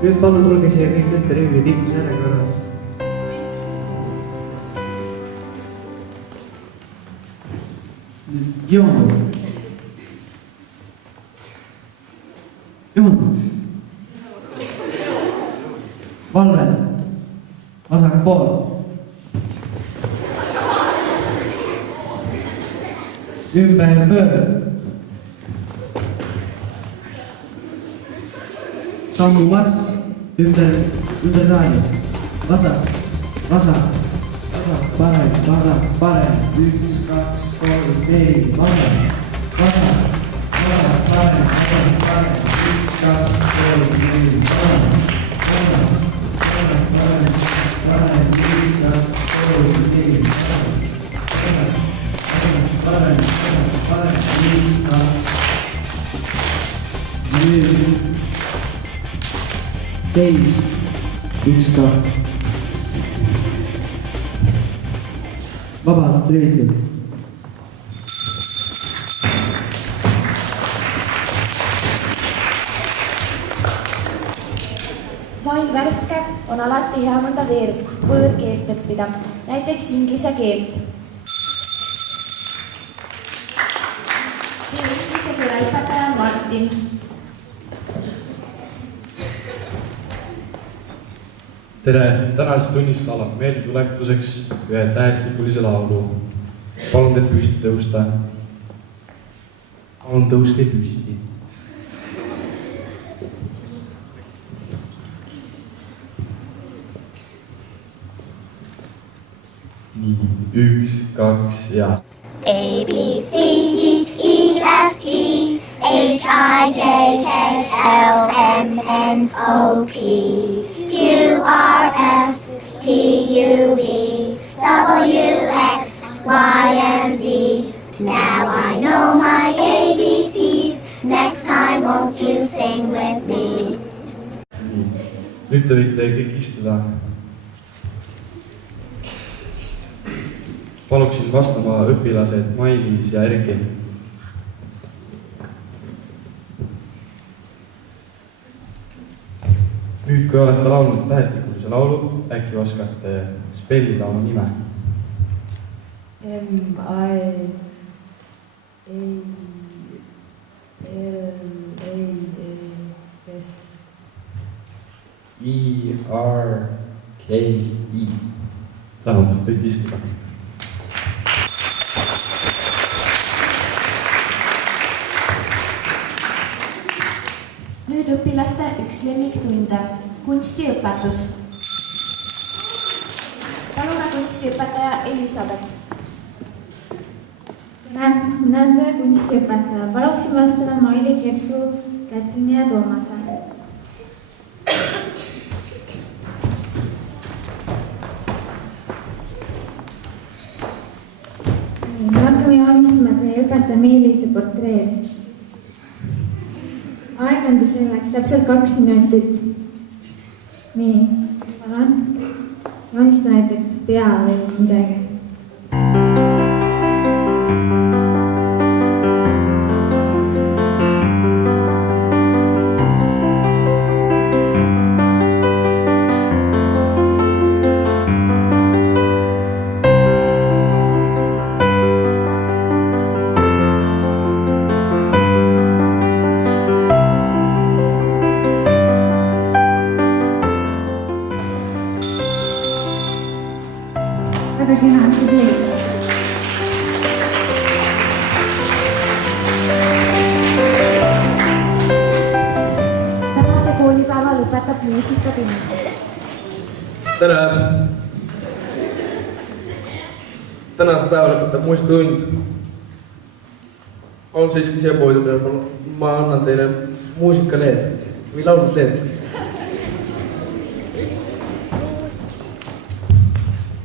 Nüüd palun tulge siia kõik ette rivvi liikluse järjekorras. Joonu. Valvel. Vasak pool. Ümber pöör. Sammu marss. Ümber saali. Vasak. Parem. 1, 2, 3, 4. Vasak. Parem. 1, 2, 3, 4. Seis. 1, 2. Vabalt rivitud. Vain värske on alati hea mõnda võõrkeelt õppida, näiteks inglise keelt. Teie inglise keele õpetaja on Martin. Tere, tänasest tunnist alab meeldetuletuseks ühe tähestikulise laulu. Palun teid püsti tõusta. Palun tõuske püsti. Nii, 1, 2 ja... A, B, C, D, E, F, G, H, I, J, K, L, M, N, O, P, Q, R, S, T, U, V, W, X, Y, and Z. Now I know my ABCs. Next time won't you sing with me? Nüüd te võite kõik istuda. Paluksin vastama õpilased Mailis ja Erki. Nüüd, kui olete laulnud tähestikulise laulu, äkki oskate spellida oma nime? M-I-L-L-A-S E-R-K-I. Tänud, võite istuda. Nüüd õpilaste üks lemmiktunde, kunstiõpetus. Palume kunstiõpetaja Elisabeth. Tere, mina olen teie kunstiõpetaja. Paluksin vastama Maili, Kertu, Kätlini ja Toomase. Me hakkame joonistama teie õpetaja Meelise portreed. Aeg on selleks täpselt 2 minutit. Nii, palun. Joonista näiteks pea või midagi. Väga kena teed. Tänase koolipäeva lõpetab muusikatund. Tere! Tänase päeva lõpetab muusikatund. Palun seiske siia poodi peale, ma annan teile muusikaleed või laulmisleed.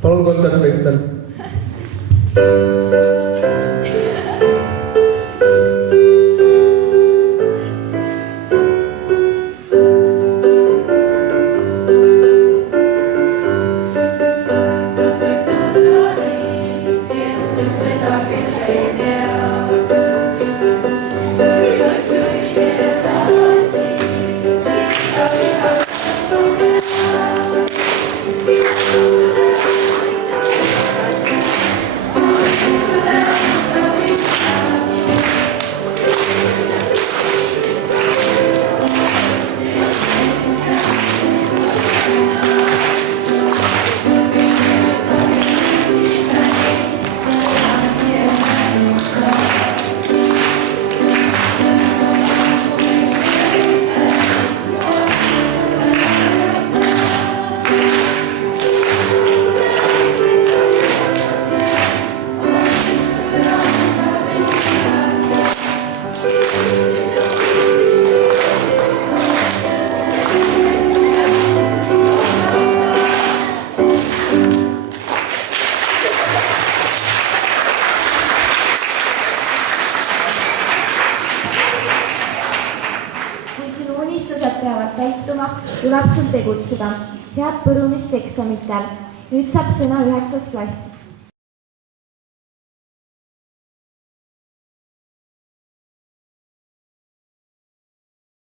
Palun kontsertmeister. unistused peavad täituma, tuleb sul tegutseda. Head põrumist eksamitel. Nüüd saab sõna 9. klass.